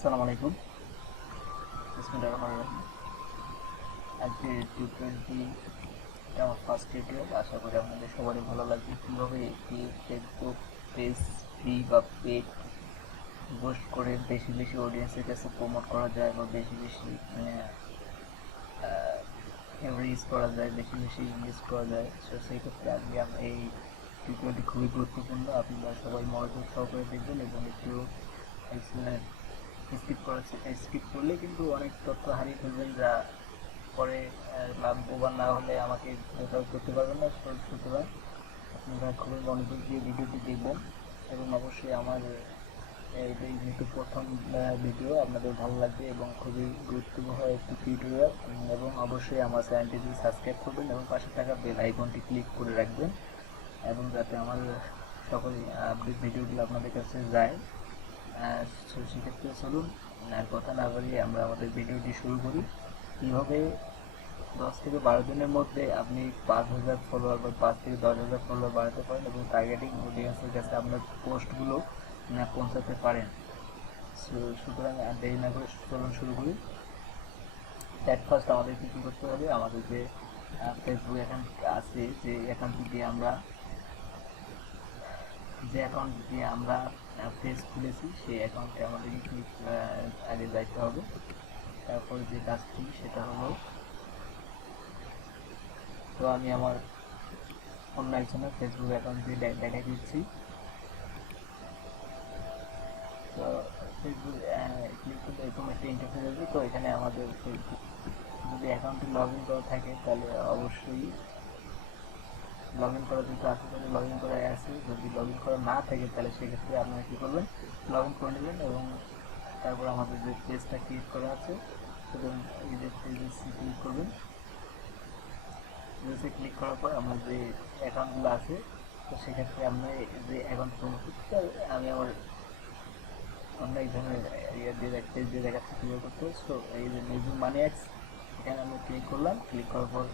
আসসালামু আলাইকুম। বিসমিল্লাহিররহমানিররহিম। আজকে টিউটোরিয়ালটি এটা আমার ফার্স্ট টিউটোরিয়াল। আশা করি আপনাদের সবারই ভালো লাগবে। কীভাবে একটি ফেসবুক পেজ ফ্রি বা পেড বুস্ট করে বেশি বেশি অডিয়েন্সের কাছে প্রমোট করা যায় বা বেশি বেশি রিচ করা যায়, বেশি বেশি ইনভেস্ট করা যায়। সো সেই ক্ষেত্রে আজকে এই টিউটোরিয়ালটি খুবই গুরুত্বপূর্ণ। আপনারা সবাই মনোযোগ সহকারে দেখবেন এবং একটু স্কিপ করলে কিন্তু অনেক তথ্য হারিয়ে ফেলবেন, যা পরে লাভবান না হলে আমাকে যোগাযোগ করতে পারবেন না। সুতরাং আপনারা খুবই মনোযোগ দিয়ে ভিডিওটি দেখবেন এবং অবশ্যই আমার এই যেহেতু প্রথম ভিডিও আপনাদের ভালো লাগবে এবং খুবই গুরুত্বপূর্ণ একটি টিউটোরিয়াল, এবং অবশ্যই আমার চ্যানেলটি সাবস্ক্রাইব করবেন এবং পাশে থাকা বেল আইকনটি ক্লিক করে রাখবেন এবং যাতে আমার সকল আপডেট ভিডিওগুলো আপনাদের কাছে যায়। সেক্ষেত্রে চলুন আর কথা না বাড়িয়ে আমরা আমাদের ভিডিওটি শুরু করি। কীভাবে 10 থেকে 12 দিনের মধ্যে আপনি 5,000 ফলোয়ার বা 5 থেকে 10,000 ফলোয়ার বাড়াতে পারেন এবং টার্গেটিং অডিয়েন্সের কাছে আপনার পোস্টগুলো পৌঁছাতে পারেন। সুতরাং দেরি না করে চলুন শুরু করি। অ্যাট ফার্স্ট আমাদের কী করতে হবে, আমাদের যে ফেসবুক অ্যাকাউন্ট আছে, যে অ্যাকাউন্ট দিয়ে আমরা পেজ খুলেছি, সেই অ্যাকাউন্টে আমাদের আগে যাইতে হবে। তারপরে যে কাজটি সেটা হলো, তো আমি আমার অন্য একজনের ফেসবুক অ্যাকাউন্ট দিয়ে দেখা দিচ্ছি। তো ফেসবুক ক্লিক করলে এরকম একটা ইন্টারফেস আসবে। তো এখানে আমাদের যদি অ্যাকাউন্টে লগ ইন করা থাকে তাহলে অবশ্যই লগ ইন করা যেহেতু আছে তাহলে লগ ইন করা আছে। যদি লগ ইন করা না থাকে তাহলে সেক্ষেত্রে আপনারা কী করবেন, লগ ইন করে নেবেন এবং তারপর আমাদের যে পেজটা ক্রিয়েট করা আছে এবং এই যে পেজে ক্লিক করবেন। পেজে ক্লিক করার পর আমার যে অ্যাকাউন্টগুলো আছে, তো সেক্ষেত্রে আমরা যে অ্যাকাউন্ট প্রমোট করতে আমি আমার অন্য এক ধরনের পেজ দিয়ে দেখাচ্ছি কীভাবে করতে। সো এই যে মেজিং মানি অ্যাক্স, এখানে আমরা ক্লিক করলাম। ক্লিক করার পর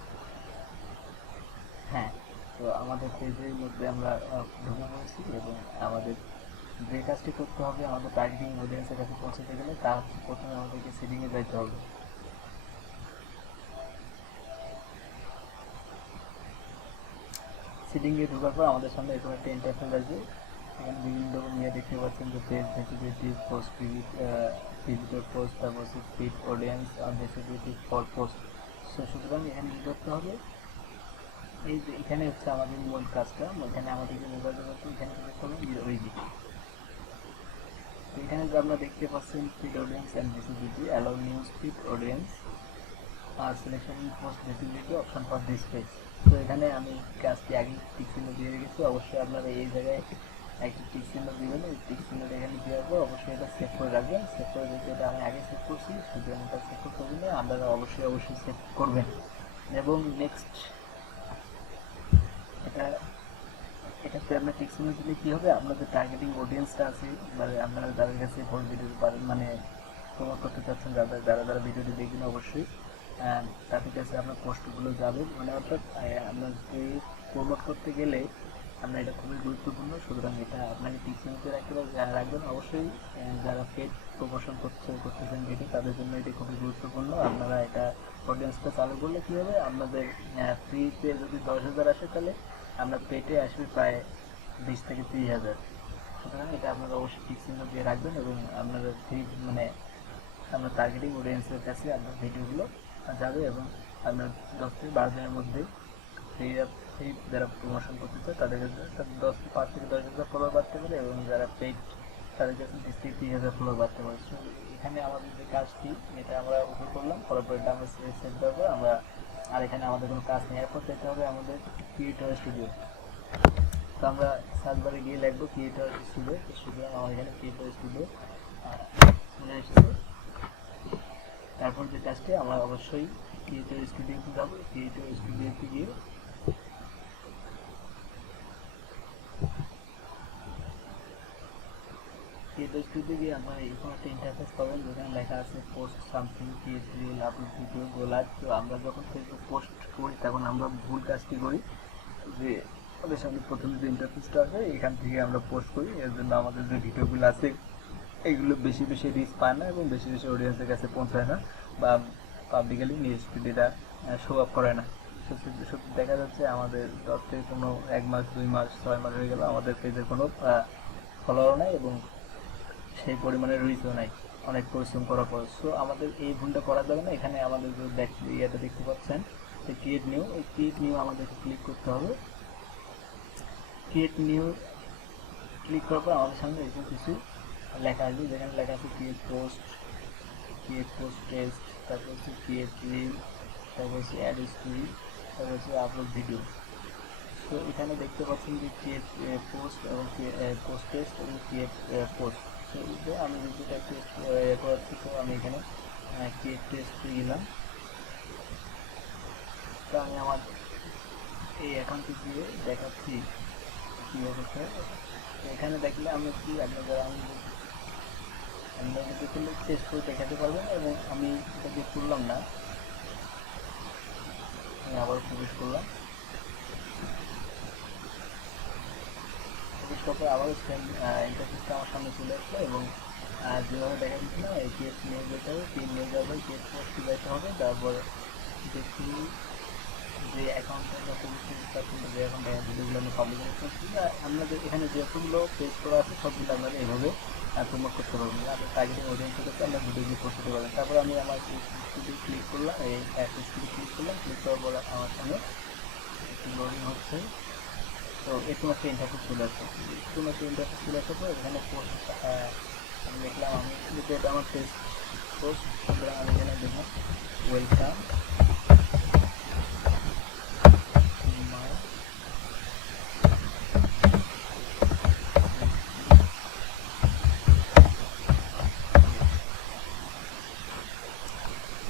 তো আমাদের পেজের মধ্যে আমরা ঢুকে পড়েছি এবং আমাদের যে কাজটি করতে হবে, আমাদের টার্গেটিং অডিয়েন্সের কাছে পৌঁছাতে গেলে তার প্রথমে আমাদেরকে সেটিংয়ে যাইতে হবে। সেটিংয়ে ঢোকার পর আমাদের সামনে এরকম একটা ইন্টারফেস আসবে। এখানে বিভিন্ন রকম দেখতে পাচ্ছেন যে page visibility, post visitor post, তারপর হচ্ছে ফিড অডিয়েন্স আর ভিজিবিলিটি ফর পোস্ট। সুতরাং এখানে কী করতে হবে, এই যে এখানে হচ্ছে আমাদের মূল কাজটা। এখানে আমাদেরকে মোবাইল করতে এখানে ক্লিক করবেন ওইদিকে। তো এখানে যে আমরা দেখতে পাচ্ছেন feed audience and visibility, allow news feed audience আর selection post visibility option for this page. তো এখানে আমি কাজটি আগে টিক চিহ্ন দিয়ে রেখেছি। অবশ্যই আপনারা এই জায়গায় একটি টিক চিহ্ন দিবেন। এই টিক চিহ্নটা এখানে দেওয়ার পর অবশ্যই এটা সেভ করে রাখবেন। সেভ করে যেহেতু এটা আমি আগে সেভ করছি, সুতরাং এটা সেভ করতে হবে না, আপনারা অবশ্যই সেভ করবেন। এবং নেক্সট এটাতে আপনার টিক চিহ্ন দিলে কী হবে, আপনাদের টার্গেটিং অডিয়েন্সটা আছে, মানে আপনারা যাদের কাছে ফোন ভিডিও মানে প্রমোট করতে চাচ্ছেন, যারা ভিডিওটি দেখবেন অবশ্যই তাদের কাছে আপনার পোস্টগুলো যাবে। মানে অর্থাৎ আপনার প্রমোট করতে গেলে আপনার এটা খুবই গুরুত্বপূর্ণ। সুতরাং এটা আপনাকে টিক চিহ্নতে রাখবেন। অবশ্যই যারা পেড প্রমোশন করতেছেন ভিডিও, তাদের জন্য এটি খুবই গুরুত্বপূর্ণ। আপনারা এটা অডিয়েন্সটা চালু করলে কী হবে, আপনাদের ফ্রিতে যদি 10,000 আসে তাহলে আপনার পেটে আসবে প্রায় 20 থেকে 30,000। সুতরাং এটা আপনারা অবশ্যই টিক চিহ্ন দিয়ে রাখবেন এবং আপনারা আপনার টার্গেটিং অডিয়েন্সের কাছে আপনার ভিডিওগুলো যাবে এবং আপনার 10 থেকে 12 দিনের মধ্যে ফ্রি যারা প্রমোশন করতে চায় তাদের কাছে 5 থেকে 10,000 ফলোয়ার বাড়তে পারে এবং যারা পেড তাদের কাছে 20 থেকে 30,000 ফলোয়ার বাড়তে পারে। সো এখানে আমাদের যে কাজটি এটা আমরা উপর করলাম, করার পর এটা আমরা সেভ করবো আমরা। আর এখানে আমাদের কোনো কাজ নেই। এরপর যেতে হবে আমাদের ক্রিয়েটর স্টুডিও। তো আমরা সার্চ বারে গিয়ে লিখবো ক্রিয়েটর স্টুডিও। সুতরাং আমার এখানে ক্রিয়েটর স্টুডিও চলে এসেছে। তারপর যে কাজটি আমরা অবশ্যই ক্রিয়েটর স্টুডিওতে যাবো। ক্রিয়েটর স্টুডিওতে গিয়ে আপনারা এরকম একটা ইন্টারফেস পাবেন যেখানে লেখা আছে post something, create reel, upload video, গো লাইভ। তো আমরা যখন ফেসবুক পোস্ট করি তখন আমরা ভুল কাজটি করি যে আমাদের সামনে প্রথমে যে ইন্টারফেসটা আছে এখান থেকে আমরা পোস্ট করি। এর জন্য আমাদের যে ভিডিওগুলো আছে এগুলো বেশি বেশি রিচ পায় না এবং বেশি বেশি অডিয়েন্সের কাছে পৌঁছায় না বা পাবলিকালি নিউজ ফিডটা শো আপ করে না। সত্যি দেখা যাচ্ছে আমাদের ধরতে কোনো 1 মাস 2 মাস 6 মাস হয়ে গেল আমাদের পেজের কোনো ফলোয়ার নাই এবং সেই পরিমাণে রিচও নাই অনেক পরিশ্রম করার পর। সো আমাদের এই ভুলটা করা যাবে না। এখানে আমাদের যে ইয়েটা দেখতে পাচ্ছেন যে ক্রিয়েট নিউ, এই ক্রিয়েট নিউ আমাদেরকে ক্লিক করতে হবে। ক্রিয়েট নিউ ক্লিক করার পর আমাদের সামনে এরকম কিছু লেখা আসবে, যেখানে লেখা আছে ক্রিয়েট পোস্ট টেস্ট, তারপর হচ্ছে ক্রিয়েট রিল, তারপর হচ্ছে অ্যাড স্টোরি, তারপর হচ্ছে আপলোড ভিডিও। তো এখানে দেখতে পাচ্ছেন যে ক্রিয়েট পোস্ট এবং পোস্ট টেস্ট এবং ক্রিয়েট পোস্ট। তো আমি যেটা টেস্ট করাচ্ছি, তো আমি এখানে ক্রিয়েট টেস্ট গেলাম। তো আমি আমার এই অ্যাকাউন্টে গিয়ে দেখাচ্ছি কী অবস্থা। এখানে দেখলে আমি কি আপনাদের দেখলে টেস্ট করে দেখাতে পারবেন এবং আমি এটা দিয়ে করলাম না, আমি আবার প্রবেশ করলাম। প্রবেশ করার পর আবার সেম ইন্টারফেসটা আমার সামনে চলে আসলো এবং যেভাবে দেখা যাচ্ছে না, এই ক্রিয়েট নিয়ে যেতে হবে, ক্রিয়েট নিয়ে যাবে, ক্রিয়েট পোস্ট যাইতে হবে। তারপর দেখি যে অ্যাকাউন্টটা যে অ্যাকাউন্টে ভিডিওগুলো আমি পাবলিক করছি, আপনাদের এখানে যেগুলো পেজ করা আছে সবগুলো আপনারা এইভাবে প্রমোট করতে পারবেন। আপনার টার্গেটিং অডিয়েন্সের কাছে আমরা ভিডিওগুলো পোস্ট করতে পারবেন। তারপর আমি আমার স্টুডিও ক্লিক করলাম, এই স্টুডিও ক্লিক করলাম, ক্লিক করার পর আমার সামনে একটু লোডিং হচ্ছে। তো এরকম একটা ইন্টারফেস চলে আসছে। এরকম একটা ইন্টারফেস চলে আসার পর এখানে পোস্ট আমি দেখলাম, আমি যেহেতু এটা আমার টেস্ট পোস্ট, সুতরাং আমি এখানে দেখলাম ওয়েলকাম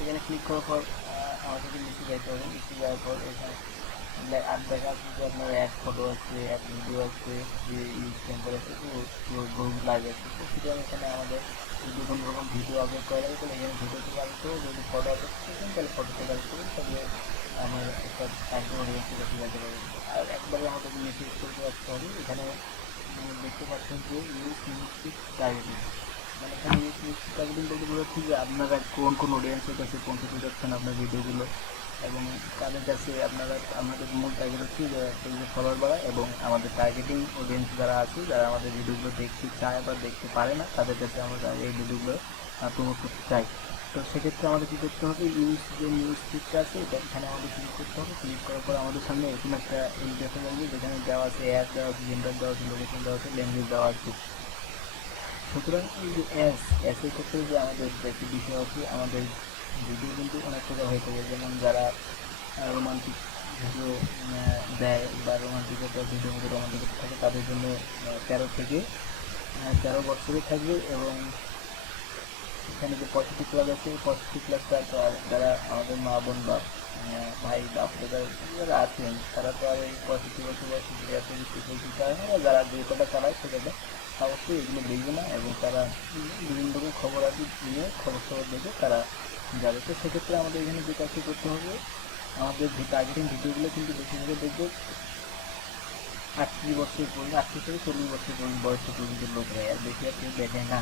এখানে ক্লিক করার পর আমাদেরকে নিচে যাইতে হবে। নিচে যাওয়ার পর এখানে আর দেখা যাচ্ছে যে আপনার অ্যাড ফটো আছে, অ্যাড ভিডিও আছে, যে ইউজ টেম্পল আছে, গ্রুপ লাইভ আছে। তো সেটা এখানে আমাদের যদি কোনো রকম ভিডিও আপলোড করা লাগে তাহলে এখানে ভিডিও থেকে আপলোড করবো, যদি ফটো আপলোড করবেন তাহলে ফটো থেকে আপলোড করবেন, তাহলে আমার একটা টাইপের অডিয়েন্সের কাছে যেতে পারবে। আর একবারে আমাদের নিচে করতে রাখতে হবে। এখানে দেখতে পাচ্ছেন যে ইউজ মিউজিক টার্গেটিং, মানে এখানে ইউজ মিউজিক টার্গেটিং বলতে বোঝাচ্ছে যে আপনারা কোন কোন অডিয়েন্সের কাছে পৌঁছতে যাচ্ছেন আপনার ভিডিওগুলো এবং তাদের কাছে আমাদের মূল টার্গেট হচ্ছে যে ফলোয়ার বাড়া এবং আমাদের টার্গেটিং অডিয়েন্স যারা আছে, যারা আমাদের ভিডিওগুলো দেখতে চায় বা দেখতে পারে না, তাদের কাছে আমরা এই ভিডিওগুলো প্রমোট করতে চাই। তো সেক্ষেত্রে আমাদের কী করতে হবে, যে নিউজ ফিডটা আছে এটা এখানে আমাদের ক্লিক করতে হবে। ক্লিক করার পর আমাদের সামনে এরকম একটা ইন্টারফেস আসবে, যেখানে দেওয়া আছে অ্যাড দেওয়া আছে, জেন্ডার দেওয়া আছে, লোকেশন দেওয়া আছে, ল্যাঙ্গুয়েজ দেওয়া আছে। সুতরাং এই যে এসের ক্ষেত্রে যে আমাদের একটি বিষয় আছে, আমাদের ভিডিও কিন্তু অনেক প্রকার হয়ে থাকে, যেমন যারা রোমান্টিক ভিডিও দেয় বা রোমান্টিক একটা ভিডিওর মধ্যে রোমান্টিক থাকে, তাদের জন্য 13 বছরে থাকবে এবং এখানে যে 65+ আছে, 65+টা তো আর যারা আমাদের মা বোন বা ভাই বাপ যারা আছেন তারা তো আর এই 65 বছর বয়সে এত কিছু বলতে চায় না, বা যারা যে কটা চালায় সেটাতে অবশ্যই এগুলো দেখবে না এবং তারা বিভিন্ন রকম খবর আদি নিয়ে খবর দেখে তারা যাবে। তো সেক্ষেত্রে আমাদের এখানে যে কাজটি করতে হবে, আমাদের টার্গেটিং ভিডিওগুলো কিন্তু বেশিরভাগ দেখবে 38 বছর পর্যন্ত, 38 থেকে 40 বছর পর্যন্ত বয়সে পর্যন্ত লোকরা, আর বেশি আর কেউ দেখে না।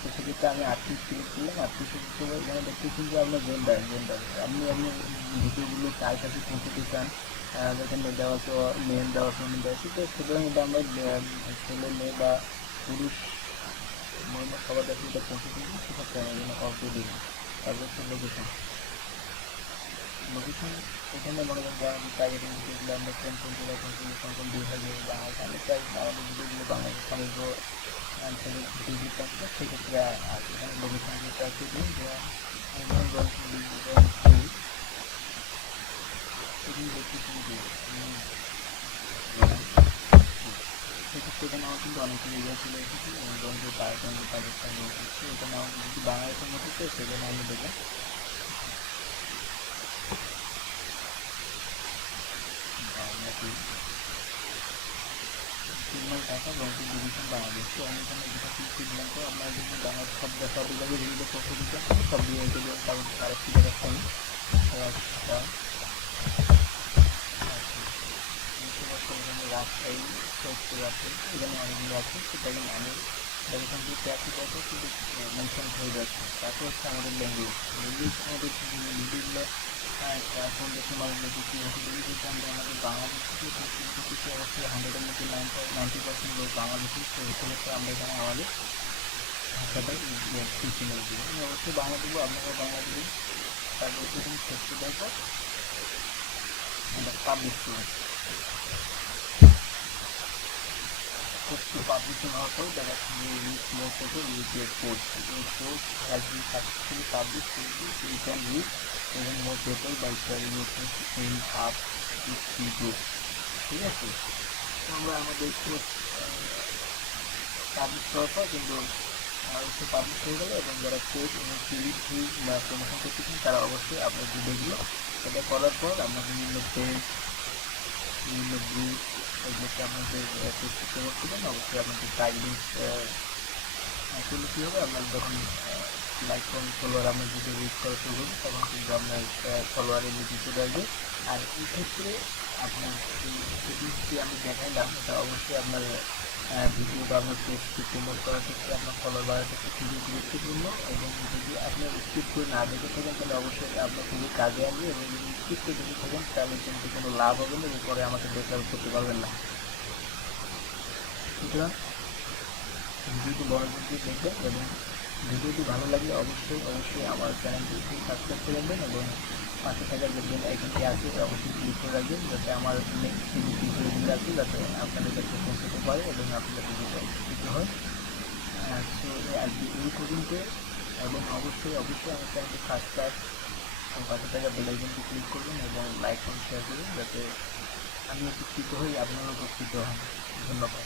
তো সেক্ষেত্রে আমি 38 ক্লিক করলাম। 38 এখানে দেখতেছি যে আপনার জেন্ডার আপনি ভিডিওগুলো কার কাছে পৌঁছতে চান, যেখানে দেওয়া আছে মেল দেওয়া আছে, মেল দেওয়া আছে। তো সুতরাং এটা আমরা ছেলে মেয়ে বা পুরুষ মহিলা সবার কাছে এটা পৌঁছে দিচ্ছি, সেক্ষেত্রে আমি এখানে অল্প দিই। তারপর হচ্ছে লোকেশন এখানে মনে করেন যে আমাদের টার্গেটিং ভিডিওগুলো আমরা কোন কোন জেলা কোন কোন বিভাগে বাংলাদেশ, আমি চাই আমাদের ভিডিওগুলো বাংলাদেশ সমগ্র আঞ্চলিক ভিডিও থাকবে, সেক্ষেত্রে এখানে লোকেশন চাইতে দিন যে সেক্ষেত্রে এখানে আমার কিন্তু অনেক এরিয়া চলে এসেছি এবং রঞ্জু পাকিস্তান এসেছি। এখানে আমাদের যদি বাংলাদেশের মধ্যে তো সেখানে আমি দেখলাম ঢাকা রংপুর ডিভিশন বাংলাদেশ। তো আমি এখানে যেটা ক্লিক দিলাম, তো আপনার যদি বাংলাদেশ সব বিভাগে যেগুলো পক্ষ দিতে সব বিভাগে আরেকটি জায়গাটা আমি রাজশাহী, সৈয়দপুর আছে, এখানে অনেকগুলো আছে, সেটা কিন্তু আমি এরকম যে ট্যাক্সি দেখো কিন্তু মেনশন হয়ে যাচ্ছে। তারপর হচ্ছে আমাদের ল্যাঙ্গুয়েজ আমাদের বিভিন্ন কোন দেশের মানুষ দেখেছি হচ্ছে আমরা আমাদের বাংলাদেশ থেকে দেখতেছি অবশ্যই 100-এর মধ্যে 90% লোক বাংলাদেশি, তো সেক্ষেত্রে আমরা এখানে আমাদের ভাষাটা শিখে নেব। আমি অবশ্যই বাংলা দেবো, আপনারাও বাংলা দেবেন। তারপর হচ্ছে তুমি শেষে দেখো পাবলিশ করুন। to publishing also that actually reach more people with your post. Your post has been successfully published, so you can reach even more people by sharing your post in up with people. ঠিক আছে, তো আমরা আমাদের post publish করার পর কিন্তু হচ্ছে publish হয়ে গেল, এবং যারা পেজ এবং ফ্রি বা প্রমোশন করতেছেন তারা অবশ্যই আপনার ভিডিওগুলো এটা করার পর আপনার বিভিন্ন পেজ বিভিন্ন গ্রুপ এগুলোকে আপনাদের পেজটি প্রমোট করবেন। অবশ্যই আপনাদের টাইমিং আসলে কী হবে, আপনার যখন লাইক ফলোয়ার আপনার যদি রিচ করা শুরু করবে তখন কিন্তু আপনার ফলোয়ারের নিচে চলে আসবে। আর এই ক্ষেত্রে আপনার এই সেটিংসটি আমি দেখাইলাম, এটা অবশ্যই আপনার ভিডিও বা আপনার পেজটি প্রমোট করার ক্ষেত্রে আপনার ফলোয়ার বাড়াতে খুবই গুরুত্বপূর্ণ। এবং যদি আপনার স্কিপ করে না দেখে থাকেন তাহলে অবশ্যই আপনার খুবই কাজে আসবে, এবং যদি স্কিপ করে দেখে থাকেন তাহলে কিন্তু কোনো লাভ হবে না, এরপরে আমাকে বেকার করতে পারবেন না। সুতরাং ভিডিওটি বড় করে দেখবেন, এবং ভিডিওটি ভালো লাগলে অবশ্যই আমার চ্যানেলটি সাবস্ক্রাইব করে রাখবেন, এবং পাশে থাকা যে বেল আইকনটি আছে অবশ্যই ক্লিক করে রাখবেন, যাতে আমার নেক্সট যে ভিডিওগুলো আছে যাতে আপনাদের কাছে পৌঁছাতে পারে এবং আপনাদের ভিডিওটা উপকৃত হয়। সো আজকে এই পর্যন্ত, এবং অবশ্যই আমার চ্যানেলটি সাবস্ক্রাইব এবং পাশে থাকা বেল আইকনটি ক্লিক করবেন এবং লাইক এবং শেয়ার করবেন, যাতে আমি উপকৃত হই, আপনারা উপকৃত হন। ধন্যবাদ।